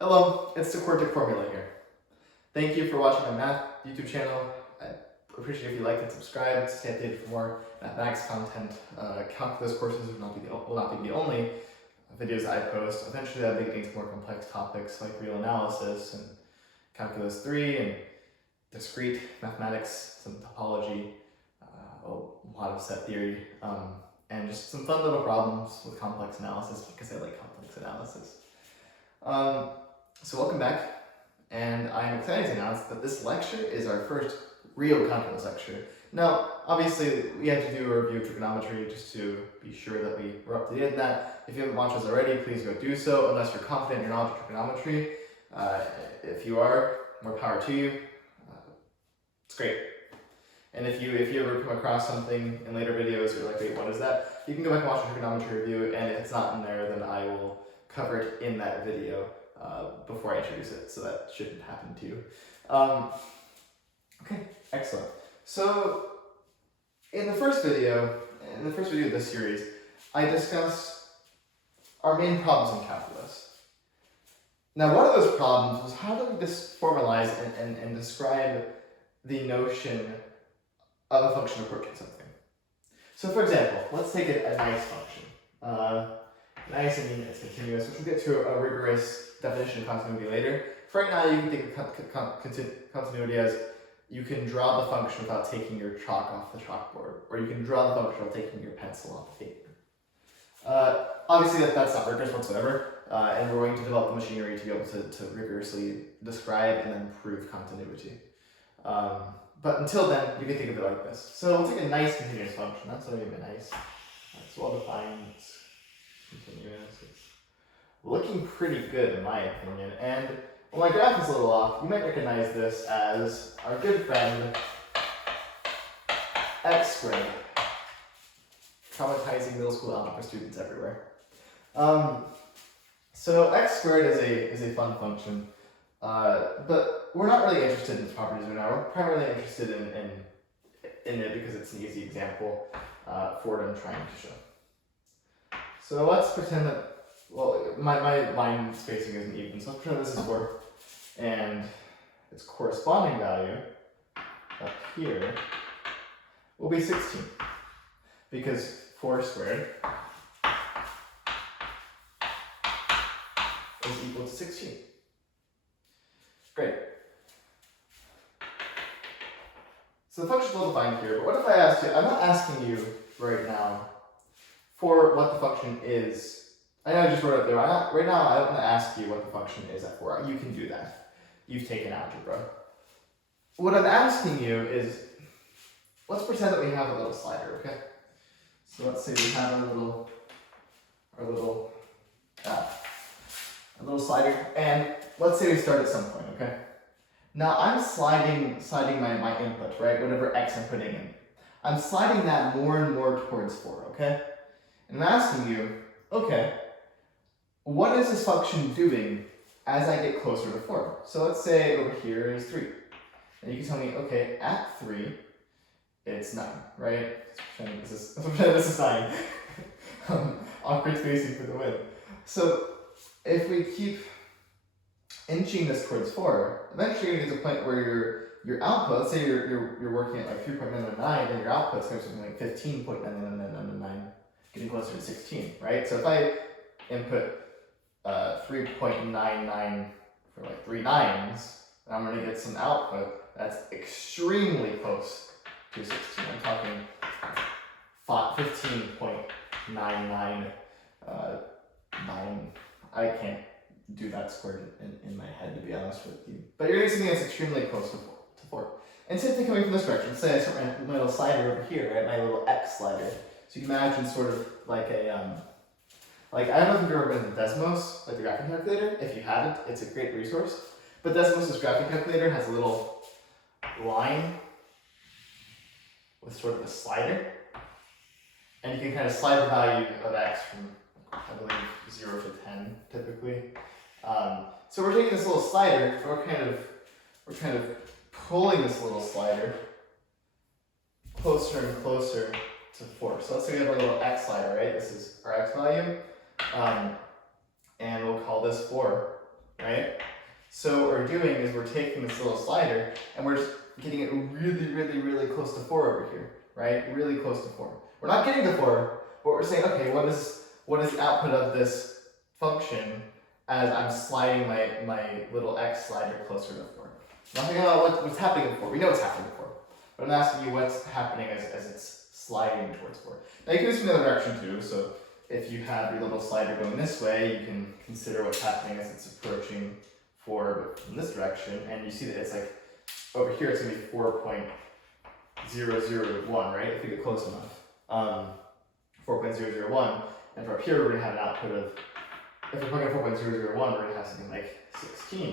Hello, it's the Quartic Formula here. Thank you for watching my math YouTube channel. I appreciate if you like and subscribe to stay updated for more mathematics content. Calculus courses will not be the only videos I post. Eventually I'll be getting to more complex topics like real analysis and calculus 3 and discrete mathematics, some topology, a lot of set theory, and just some fun little problems with complex analysis because I like complex analysis. So welcome back, and I am excited to announce that this lecture is our first real calculus lecture. Now, obviously, we had to do a review of trigonometry just to be sure that we were up to date on that. If you haven't watched us already, please go do so, unless you're confident in your knowledge of trigonometry. If you are, more power to you. It's great. And if you ever come across something in later videos, you're like, wait, what is that? You can go back and watch the trigonometry review, and if it's not in there, then I will cover it in that video before I introduce it, so that shouldn't happen to you. Okay, excellent. So in the first video of this series, I discussed our main problems in calculus. Now, one of those problems was how do we just formalize and describe the notion of a function approaching something. So for example, let's take a nice function. Nice, I mean it's continuous, which we'll get to a rigorous definition of continuity later. For right now, you can think of continuity as you can draw the function without taking your chalk off the chalkboard, or you can draw the function without taking your pencil off the paper. Obviously, that's not rigorous whatsoever, and we're going to develop the machinery to be able to rigorously describe and then prove continuity. But until then, you can think of it like this. So we'll take a nice continuous function. That's what I mean by nice. It's well defined. It's continuous. It's looking pretty good in my opinion. And when my graph is a little off, you might recognize this as our good friend x squared. Traumatizing middle school algebra students everywhere. So x squared is a fun function, but we're not really interested in its properties right now. We're primarily interested in it because it's an easy example for what I'm trying to show. So let's pretend that, well, my line spacing isn't even, so let's pretend this is 4, and its corresponding value up here will be 16, because 4 squared is equal to 16. Great. So the function's well defined here, but what if I asked you, I'm not asking you right now for what the function is. I know I just wrote it there. Right now, I don't want to ask you what the function is at 4. You can do that. You've taken algebra. What I'm asking you is, let's pretend that we have a little slider, okay? So let's say we have our little slider, and let's say we start at some point, okay? Now I'm sliding my input, right? Whatever x I'm putting in. I'm sliding that more and more towards 4, okay? And I'm asking you, okay, what is this function doing as I get closer to 4? So let's say over here is 3. And you can tell me, okay, at 3, it's 9, right? Let's pretend this is 9. Awkward spacing for the win. So if we keep inching this towards 4, eventually you're going to get to a point where your output, let's say you're working at like 3.999, then your output's going to be something like 15.999, getting closer to 16, right? So if I input 3.99 for like 3 nines, I'm going to get some output that's extremely close to 16. I'm talking 15.99. I can't do that squared in my head, to be honest with you. But you're getting something that's extremely close to 4. And same thing coming from this direction. Say I start my little slider over here, right? My little x slider. So you can imagine sort of like a, like, I don't know if you've ever been to Desmos, like the graphing calculator. If you haven't, it's a great resource. But Desmos' graphing calculator has a little line with sort of a slider. And you can kind of slide the value of x from, I believe, 0 to 10, typically. So we're taking this little slider, and we're kind of pulling this little slider closer and closer to 4. So let's say we have our little x slider, right? This is our x value. And we'll call this 4. right? So what we're doing is we're taking this little slider and we're just getting it really, really, really close to 4 over here, right? Really close to 4. We're not getting to 4, but we're saying, okay, what is the output of this function as I'm sliding my little x slider closer to 4? I'm not thinking about what's happening at 4. We know what's happening at 4. But I'm asking you what's happening as it's sliding towards 4. Now you can do this in the other direction too. So if you have your little slider going this way, you can consider what's happening as it's approaching 4 but in this direction. And you see that it's like, over here it's going to be 4.001, right? If we get close enough. 4.001. And for up here, we're going to have an output of, if we're putting 4.001, we're going to have something like 16.0001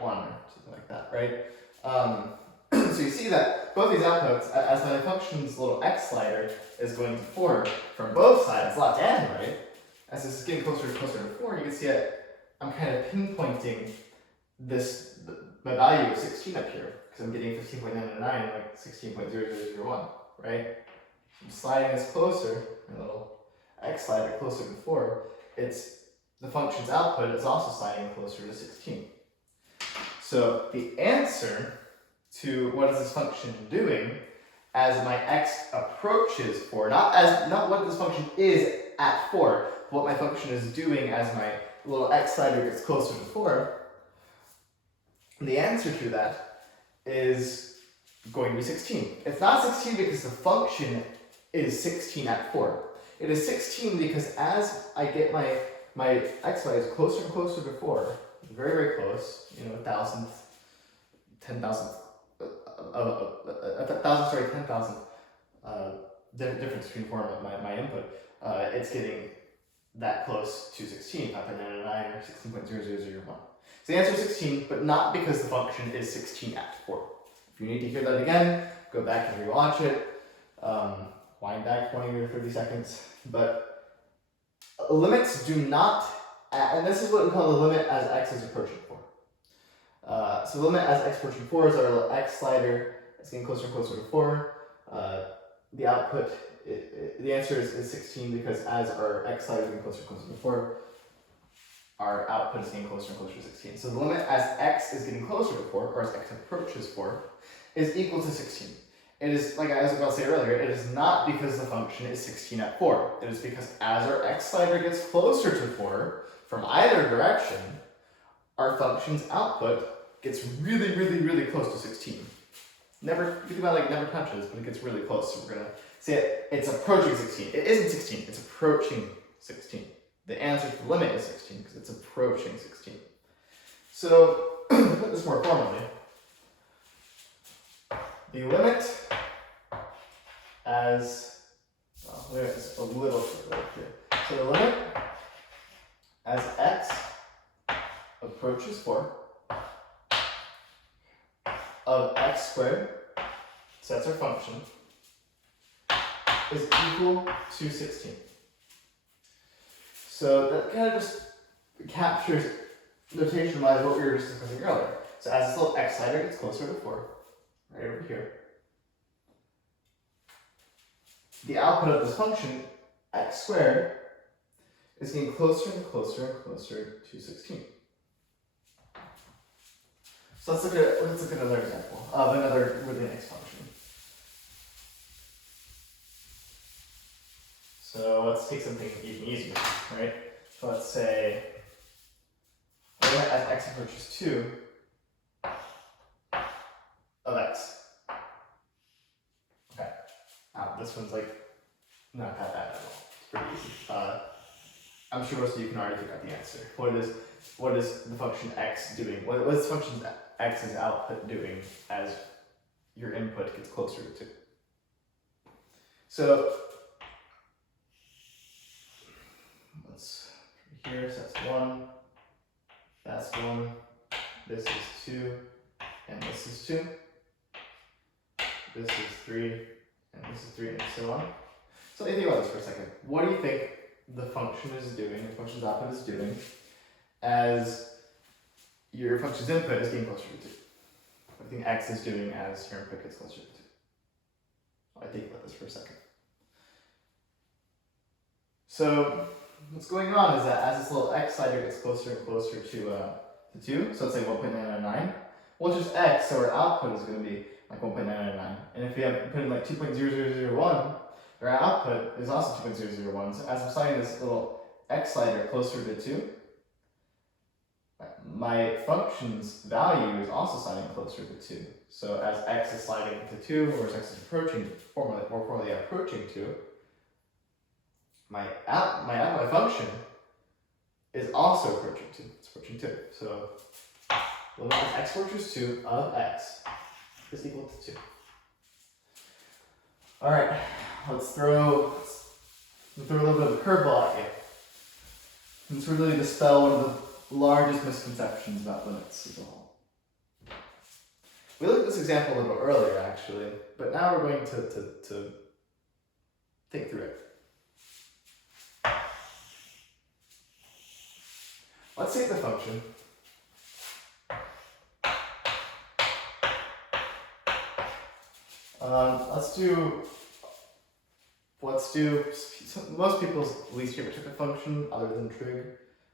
or something like that, right? So you see that both these outputs, as my function's little x slider is going to 4 from both sides, left and right, as this is getting closer and closer to 4, you can see that I'm kind of pinpointing my value of 16 up here, because I'm getting 15.999 like 16.0001, right? So I'm sliding this closer, my little x slider closer to 4, the function's output is also sliding closer to 16. So the answer to what is this function doing as my x approaches 4, not what this function is at 4, but what my function is doing as my little x slider gets closer to 4, the answer to that is going to be 16. It's not 16 because the function is 16 at 4. It is 16 because as I get my x value is closer and closer to 4, very, very close, 10,000 difference between 4 and my input, it's getting that close to 16, 5.999 or 16.0001. So the answer is 16, but not because the function is 16 at 4. If you need to hear that again, go back and rewatch it. Wind back 20 or 30 seconds. But limits do not, and this is what we call the limit as x is approaching 4. So the limit as x approaching 4 is our little x slider. It's getting closer and closer to 4. The output, the answer is 16 because as our x slider is getting closer and closer to 4, our output is getting closer and closer to 16. So the limit as x is getting closer to 4, or as x approaches 4, is equal to 16. It is, like I was about to say earlier, it is not because the function is 16 at 4. It is because as our x slider gets closer to 4, from either direction, our function's output gets really, really, really close to 16. Never, think about it like never touches, but it gets really close. So we're going to say it's approaching 16. It isn't 16, it's approaching 16. The answer to the limit is 16 because it's approaching 16. So, to put this more formally, the limit as, it's a little further up here. So the limit as x approaches 4 of x squared, so that's our function, is equal to 16. So that kind of just captures notation-wise what we were just discussing earlier. So as this little x slider gets closer to 4, right over here, the output of this function, x squared, is getting closer and closer and closer to 16. So let's look at another example of another really nice function. So let's take something even easier, right? So let's say limit as x approaches 2 of x. Okay. This one's like not that bad at all. It's pretty easy. I'm sure most of you can already figure out the answer. What is the function x doing? What is the function x's output doing as your input gets closer to 2? So here, so that's 1, that's 1, this is 2, and this is 2, this is 3, and this is 3, and so on. So think about this for a second. What do you think the function is doing, the function's output is doing, as your function's input is getting closer to 2? What do you think x is doing as your input gets closer to 2? I think about this for a second. So what's going on is that as this little x slider gets closer and closer to 2, so let's say 1.999, well, it's just x, so our output is going to be like 1.999. And if we have put in like 2.0001, our output is also 2.001. So as I'm sliding this little x slider closer to 2, my function's value is also sliding closer to 2. So as x is sliding to 2, or as x is approaching, more formally approaching 2, my function is also approaching 2. It's approaching 2. So limit as x approaches 2 of x is equal to 2. All right, let's throw a little bit of a curveball at you. Let's really dispel one of the largest misconceptions about limits as a whole. We looked at this example a little bit earlier, actually, but now we're going to think through it. Let's take the function let's do most people's least favorite type of function other than trig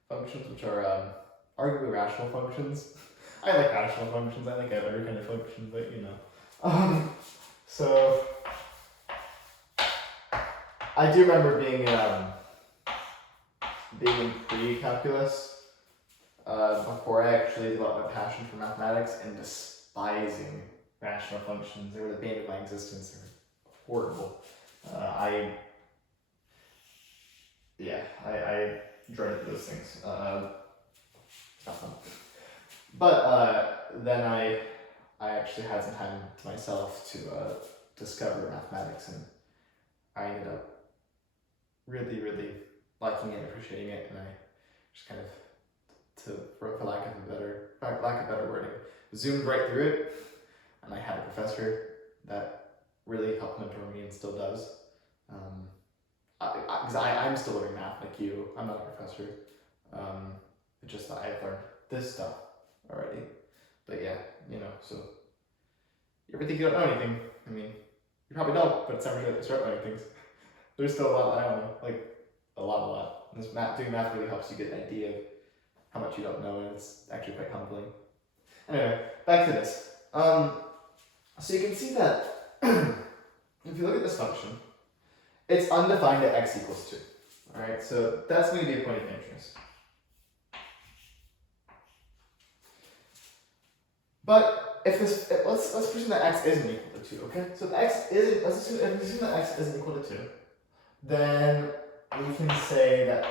functions, which are arguably rational functions. I like rational functions. I think I have every kind of function, but you know. So I do remember being in pre-calculus before I actually developed my passion for mathematics and despising rational functions. They were the bane of my existence. They were horrible. I dreaded those things. It's not fun. But then I actually had some time to myself to discover mathematics, and I ended up really, really liking it, appreciating it, and I just kind of, for lack of better wording, zoomed right through it. And I had a professor that really helped mentor me and still does. Because I'm still learning math like you. I'm not a professor. It's just that I've learned this stuff already. But yeah, you know, so you ever think you don't know anything? I mean, you probably don't, but it's never too late to start learning things. There's still a lot that I don't know, like a lot. And doing math really helps you get an idea of how much you don't know, and it's actually quite humbling. Anyway, back to this. So you can see that if you look at this function, it's undefined at x equals 2. Alright, so that's going to be a point of interest. But if let's presume that x isn't equal to 2, okay? So if let's assume that x isn't equal to 2, then we can say that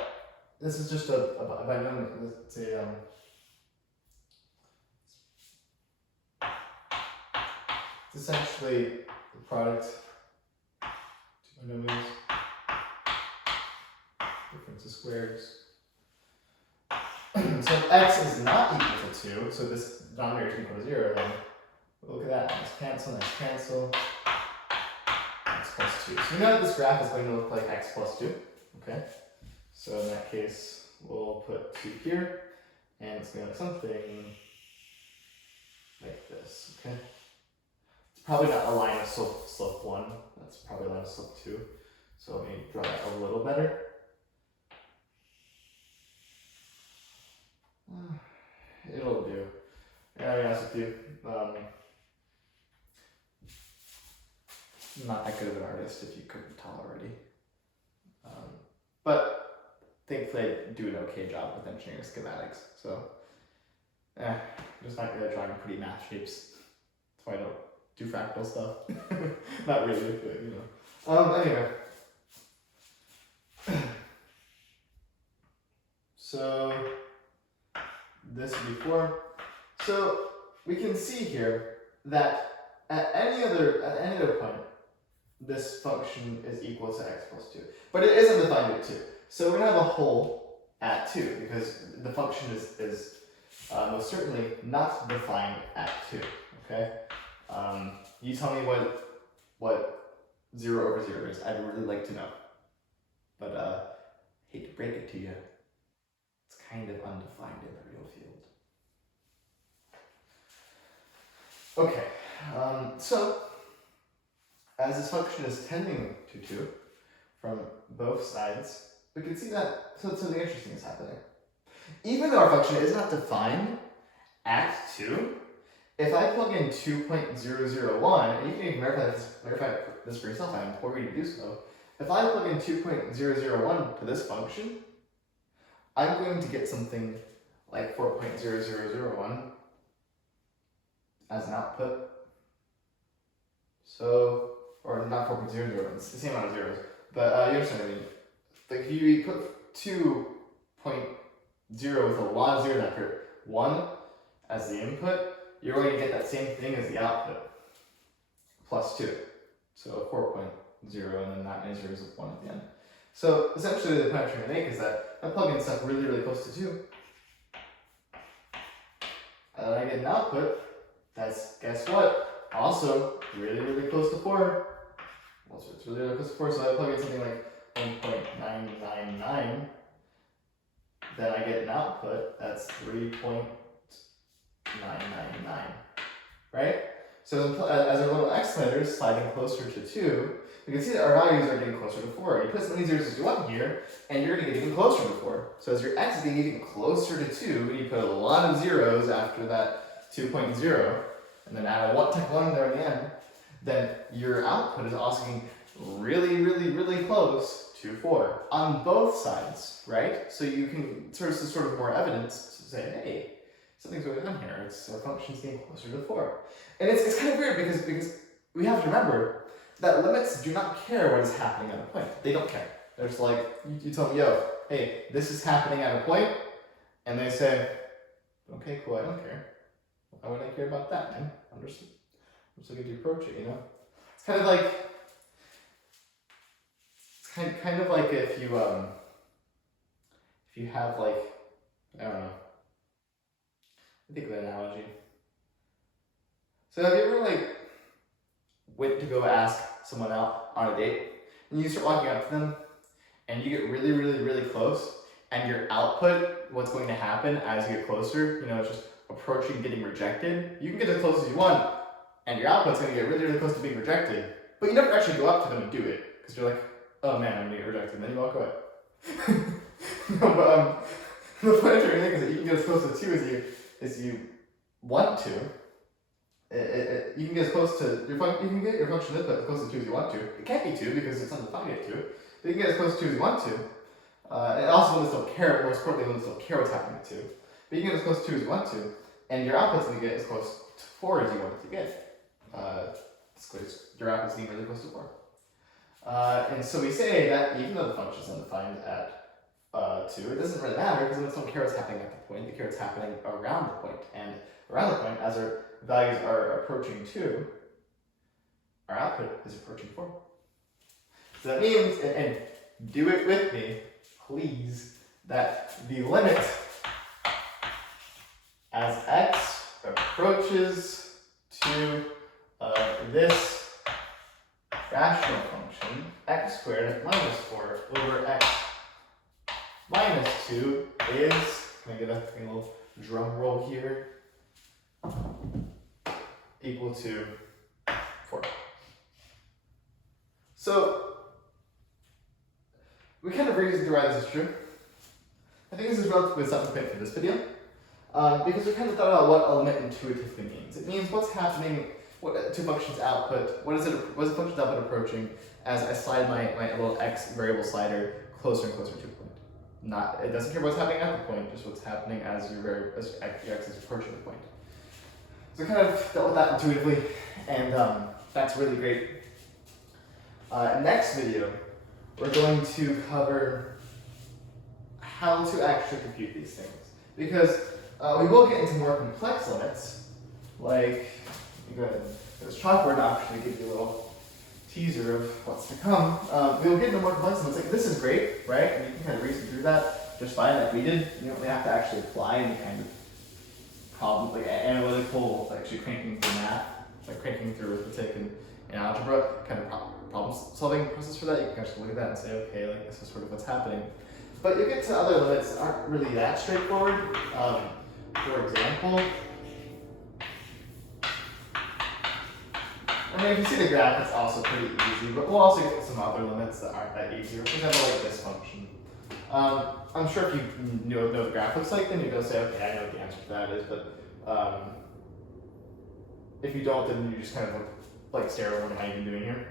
this is just a binomial, let's say, it's essentially the product of two binomials, difference of squares. So if x is not equal to 2, so this denominator is equal to 0, then look at that, nice cancel, x plus 2. So we know that this graph is going to look like x plus 2, okay? So in that case, we'll put 2 here, and it's going to look something like this, okay? It's probably not a line of slope 1, that's probably a line of slope 2. So let me draw that a little better. It'll do. Yeah, I'll be honest with you. I'm not that good of an artist, if you couldn't tell already. But thankfully I do an okay job with engineering schematics. So, I'm just not good at drawing pretty math shapes. That's why I don't do fractal stuff. Not really, but you know. Anyway. So this before. So we can see here that at any other point, this function is equal to x plus 2. But it isn't defined at 2. So we're going to have a hole at 2 because the function is most certainly not defined at 2. Okay? You tell me what 0 over 0 is. I'd really like to know. But hate to break it to you, it's kind of undefined in the real field. Okay, so as this function is tending to 2 from both sides, we can see that something interesting is happening. Even though our function is not defined at 2, if I plug in 2.001, and you can even verify this for yourself, I implore you to do so. If I plug in 2.001 to this function, I'm going to get something like 4.0001 as an output. So, or not 4.00, it's the same amount of zeros, but you understand what I mean. Like if you put 2.0 with a lot of zeros after 1 as the input, you're going to get that same thing as the output, plus 2. So 4.0 and then that many zeros with 1 at the end. So essentially the point I'm trying to make is that I plug in stuff really, really close to 2. And I get an output that's, guess what, also really, really close to 4. Also it's really, really close to 4, so I plug in something like 1.999, then I get an output that's 3.999, right? So as our little x letter is sliding closer to 2, we can see that our values are getting closer to 4. You put as many zeros as you want here, and you're going to get even closer to 4. So as your x is getting even closer to 2, you put a lot of zeros after that 2.0, and then add a type 1 there at the end, then your output is also getting really, really, really close to 4 on both sides, right? So you can sort of more evidence to say, hey, something's going on here. It's our function's getting closer to 4. And it's kind of weird because we have to remember that limits do not care what is happening at a point. They don't care. They're just like, you tell me, yo, hey, this is happening at a point, and they say, okay, cool, I don't care. Why would I care about that, man? I'm just looking to approach it, you know? It's kind of like, if you have like, I don't know, I think of an analogy. So have you ever like went to go ask someone out on a date, and you start walking up to them, and you get really, really, really close, and your output, what's going to happen as you get closer, you know, it's just approaching getting rejected. You can get as close as you want, and your output's going to get really, really close to being rejected, but you never actually go up to them and do it, because you're like, oh man, I'm going to get rejected, and then you walk away. No, but the point of everything is that you can get as close to 2 as you want to. You can get as close to you can get your function input as close to 2 as you want to. It can't be 2 because it's undefined at 2, but you can get as close to 2 as you want to. And also limits don't care, more importantly, limits don't care what's happening at 2. But you can get as close to 2 as you want to, and your output's going to get as close to 4 as you want it to get. Your output's getting really close to 4. And so we say that even though the function is undefined at 2, it doesn't really matter because limits don't care what's happening at the point, they care what's happening around the point. And around the point, as our values are approaching 2, our output is approaching 4. So that means, and do it with me, please, that the limit as x approaches to this rational function, x squared minus 4 over x minus 2 is, can I get a little drum roll here, equal to 4. So, we kind of reasoned why this is true. I think this is relatively self-evident for this video, because we kind of thought about what a limit intuitively means. It means what's happening, what two functions output, what is the function's output approaching as I slide my little x variable slider closer and closer to a point. It doesn't care what's happening at the point, just what's happening as your x is approaching the point. So we kind of dealt with that intuitively, and that's really great. Next video, we're going to cover how to actually compute these things. Because we will get into more complex limits, like, go ahead, there's chalkboard option to give you a little teaser of what's to come. We will get into more complex limits, like this is great, right? And you can kind of reason through that just fine, like we did. You don't really have to actually apply any kind of problem, like analytical, like actually cranking through math, like cranking through arithmetic and algebra, kind of problem solving process for that. You can actually look at that and say, okay, like this is sort of what's happening. But you get to other limits that aren't really that straightforward. For example, I mean, if you see the graph, it's also pretty easy, but we'll also get to some other limits that aren't that easy. For example, like this function. I'm sure if you know what the graph looks like, then you're going to say, okay, I know what the answer to that is, but if you don't, then you just kind of like stare and wonder how you've been doing here.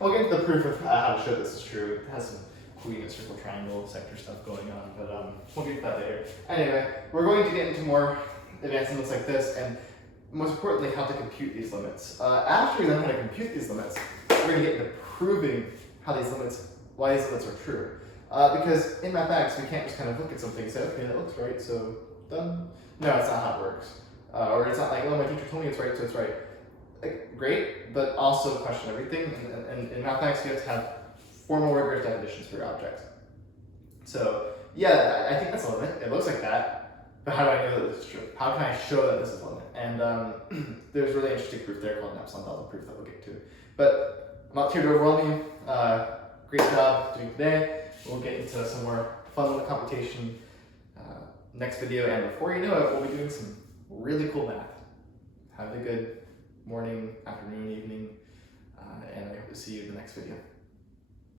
We'll get into the proof of how to show this is true. It has some cool unit circle triangle sector stuff going on, but we'll get to that later. Anyway, we're going to get into more advanced limits like this, and most importantly, how to compute these limits. After we learn how to compute these limits, we're going to get into proving how these limits, why these limits are true. Because in mathematics, we can't just kind of look at something and say, okay, that looks right, so done. No, it's not how it works. Or it's not like, oh, my teacher told me it's right, so it's right. Like, great, but also question everything. And in mathematics, you have to have formal rigorous definitions for your object. So yeah, I think that's a limit. It looks like that, but how do I know that this is true? How can I show that this is a limit? And there's really interesting proof there called an epsilon delta proof that we'll get to. But I'm not here to overwhelm you. Great job doing today. We'll get into some more fun little computation next video, and before you know it, we'll be doing some really cool math. Have a good morning, afternoon, evening, and I hope to see you in the next video.